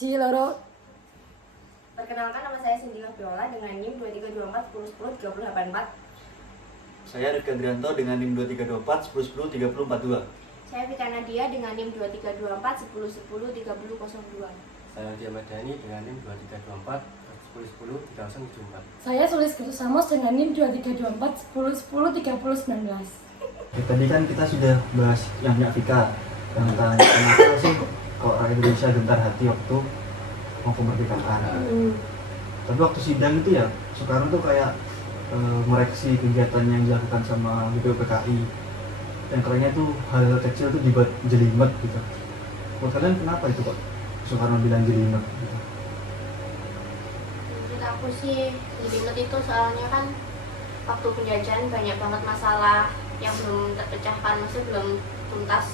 Ciloro. Perkenalkan, nama saya Cindy Fabiola dengan NIM 2324 10 10 30 84. Saya Rika Drianto dengan NIM 2324 10 10 30 42. Saya Vika Nadia dengan NIM 2324 10 10 30 02. Saya Dia Madani dengan NIM 2324 10 10 3074. Saya Sulis Samos dengan NIM 2324 10 10 30 19. Tadi kan kita sudah bahas yang punya Vika tentang kenapa sih kok rakyat Indonesia gentar hati waktu mau kemerdekaan. Tapi waktu sidang itu ya Soekarno tuh kayak mereaksi kegiatan yang dilakukan sama BPUPKI. Yang kerennya tuh hal-hal kecil tuh dibuat jelimet gitu. Menurut kalian kenapa itu kok Soekarno bilang jelimet gitu? Menurut aku sih jelimet itu soalnya kan waktu penjajahan banyak banget masalah yang belum terpecahkan, maksudnya belum tuntas,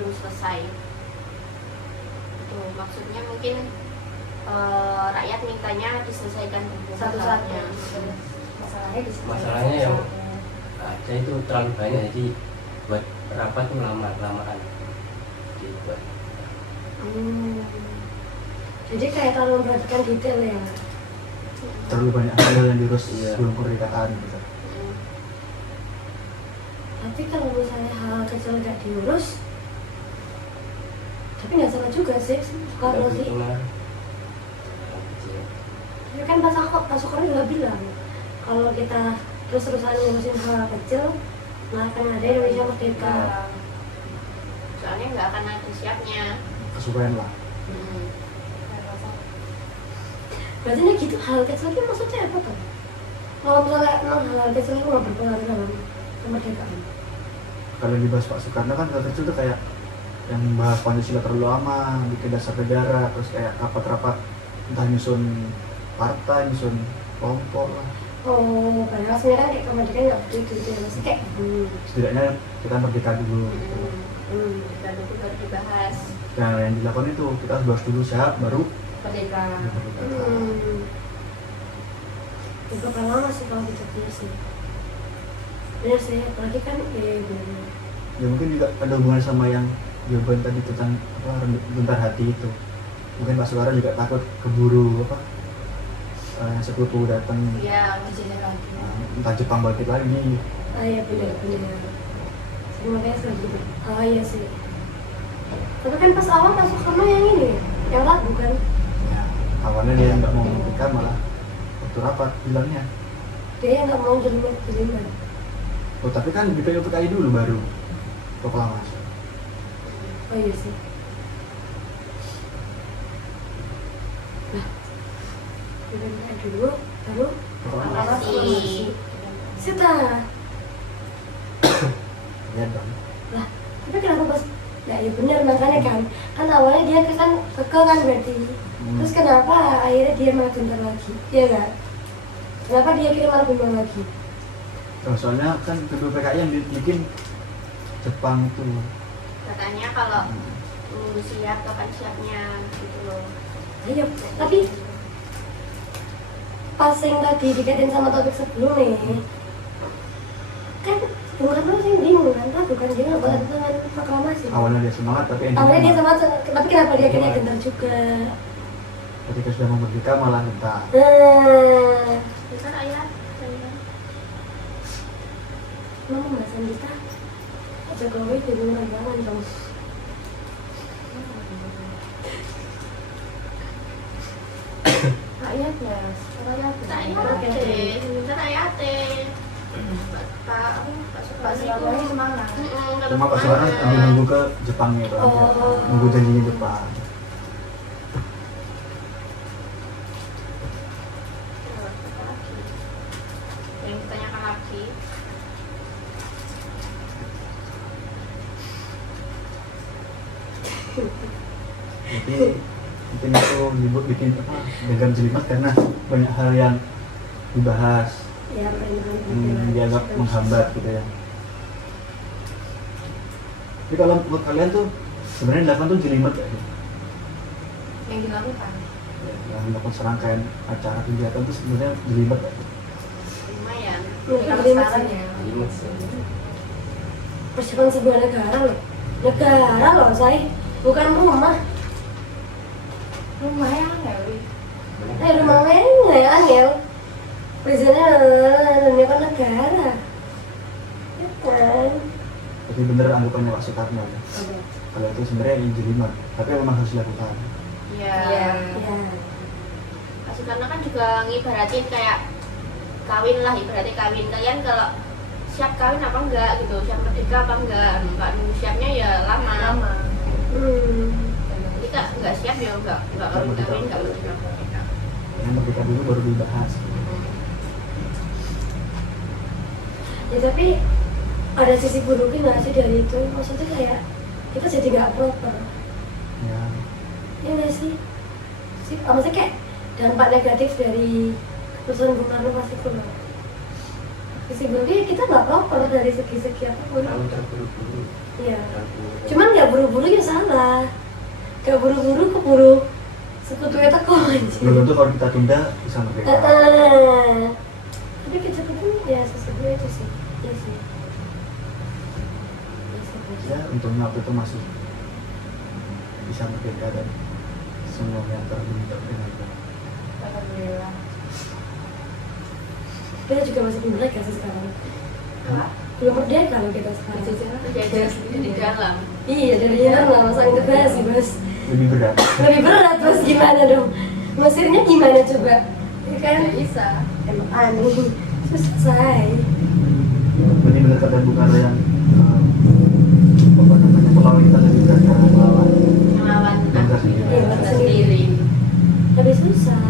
belum selesai. Itu maksudnya mungkin rakyat mintanya diselesaikan Satu-satu. Masalahnya yang ada itu terlalu banyak, jadi buat rapat tuh lama-lamaan dibuat. Jadi kayak terlalu memperhatikan detail ya. Terlalu banyak hal yang diurus Iya. sebelum kemerdekaan gitu. Tapi kalau misalnya hal kecil nggak diurus, tapi nggak salah juga sih Soekarno sih. Ya kan Pak Soekarno juga bilang kalau kita terus-terusan ngurusin hal kecil, nggak akan ada Indonesia merdeka. Soalnya nggak akan ada siapnya. Kesukaan lah. Berarti ini gitu hal kecil itu maksudnya apa tuh? Kalau misalnya emang hal kecil itu nggak berpengaruh dalam kemerdekaan. Kalau yang dibahas Pak Soekarno kan hal kecil tuh kayak yang bahas Pancasila terlalu lama, bikin dasar negara, terus kayak rapat-rapat entah nyusun partai, nyusun kelompok lah. Oh, padahal sebenarnya kan kayak kemerdekaan nggak begitu gitu ya, masih kayak Setidaknya kita merdeka dulu gitu. Dan itu baru dibahas. Nah yang dilakukan itu kita harus bahas dulu sehat baru Merdeka. Itu kan lama sih kalau gitu sih. Bener sih, apalagi kan bener. ya mungkin juga ada hubungan sama yang jawaban tadi tentang apa gentar hati itu. Mungkin Pak Soekarno juga takut keburu apa sekutu datang, Ya, dijajah lagi. entah Jepang bangkit lagi. Ah iya bener. Makanya selalu gitu. Oh iya sih. Tapi kan pas awal Pak Soekarno yang ini, yang lagu kan. Ya, awalnya dia nggak mau memberikan, malah waktu rapat bilangnya. Dia yang nggak mau jelimet. Oh tapi kan BPUPKI dulu baru proklamasi. Oh iya sih. Nah, BPUPKI dulu, baru Proklamasi. Sita. Ya dong. Lah, tapi kenapa pas? Ya iya benar makanya kan awalnya dia kan keke kan berarti. Terus kenapa akhirnya dia malah gentar lagi? Iya nggak? Kenapa dia kira malah bimbang lagi? Oh, soalnya kan BPUPKI yang bikin Jepang itu. Katanya kalau nunggu siap, kapan siapnya gitu loh. Ayo, tapi pas yang tadi dikaitin sama topik sebelum nih, kan Bung Karno sih bingung kan, bukan dia nggak boleh dengan proklamasi. Awalnya dia semangat tapi Awalnya dia endingnya sama, tapi kenapa dia akhirnya gentar juga? ketika sudah mau merdeka malah gentar. Itu kan ayat. Mau pembahasan kita Jokowi jadi jangan dong. Rakyat ya, rakyat Pak Soekarno semangat. Cuma Pak Soekarno ambil nunggu ke Jepangnya itu aja, nunggu janjinya Jepang. Yang ditanyakan lagi. Jadi mungkin itu dibuat bikin apa dagang jelimet karena banyak hal yang dibahas Ya, dianggap menghambat gitu ya. Jadi kalau menurut kalian tuh sebenarnya dilakukan tuh jelimet ya? Yang dilakukan Yang dilakukan serangkaian acara kegiatan tuh sebenarnya jelimet ya? lumayan. Mungkin Kalau jelimet sekarang sih. ya. Jelimet sih. persiapan sebuah negara loh, saya bukan rumah. lumayan ya wi. Rumah mana ya angel. Prisoner dunia kan negara. Ya kan. Tapi bener anggapannya Pak Soekarno ya. Kalau itu sebenarnya injiliman, tapi memang harus dilakukan. Iya. Ya. Pak Soekarno kan juga ngibaratin kayak kawin lah, ibaratnya kawin. Kalian kalau siap kawin apa enggak gitu, siap merdeka apa enggak. Enggak nunggu siapnya ya lama. Jadi enggak siap ya enggak kawin, enggak merdeka. Yang merdeka dulu baru dibahas. Ya tapi ada sisi buruknya nggak sih dari itu? Maksudnya kayak kita jadi nggak proper. Ya, Ya nggak sih? Maksudnya kayak dampak negatif dari keputusan Bung Karno pas itu loh. Sisi buruknya kita nggak proper dari segi apapun. terlalu terburu-buru. Iya. Terlalu- Cuman nggak buru-buru ya salah. Nggak buru-buru keburu sekutunya teko aja. belum tentu kalau kita tunda bisa merdeka. Tapi kecepatan ya sesuatu itu sih. Iya sih. Iya sih, Bos. Ya, untungnya waktu itu masih bisa merdeka dan semuanya terbentuk dengan baik. Alhamdulillah. Kita juga masih belum merdeka sih sekarang. Apa? Belum merdeka loh kita sekarang. Dijajah di dalam. Iya, dari dalam lah masa integrasi, Bos. Lebih berat. Lebih berat, Bos. Gimana dong? Mesirnya gimana coba? Ya kan? Bisa. Emang aneh. Selesai. Benar-benar kata Bung Karno yang apa namanya, melawan kita lebih berat karena melawan Melawan bangsa sendiri. Iya, bangsa sendiri. Lebih susah.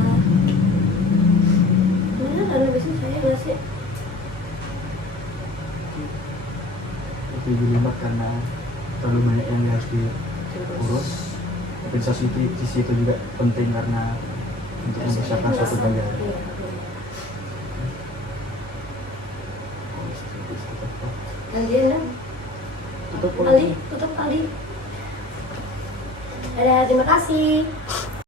Beneran lebih susah ya nggak sih? Lebih dilibat karena terlalu banyak yang harus diurus. Tapi di sisi itu juga penting karena untuk mempersiapkan suatu negara. Iya. Gantian dong. Tutup Ali, tutup Ali. Dadah, terima kasih.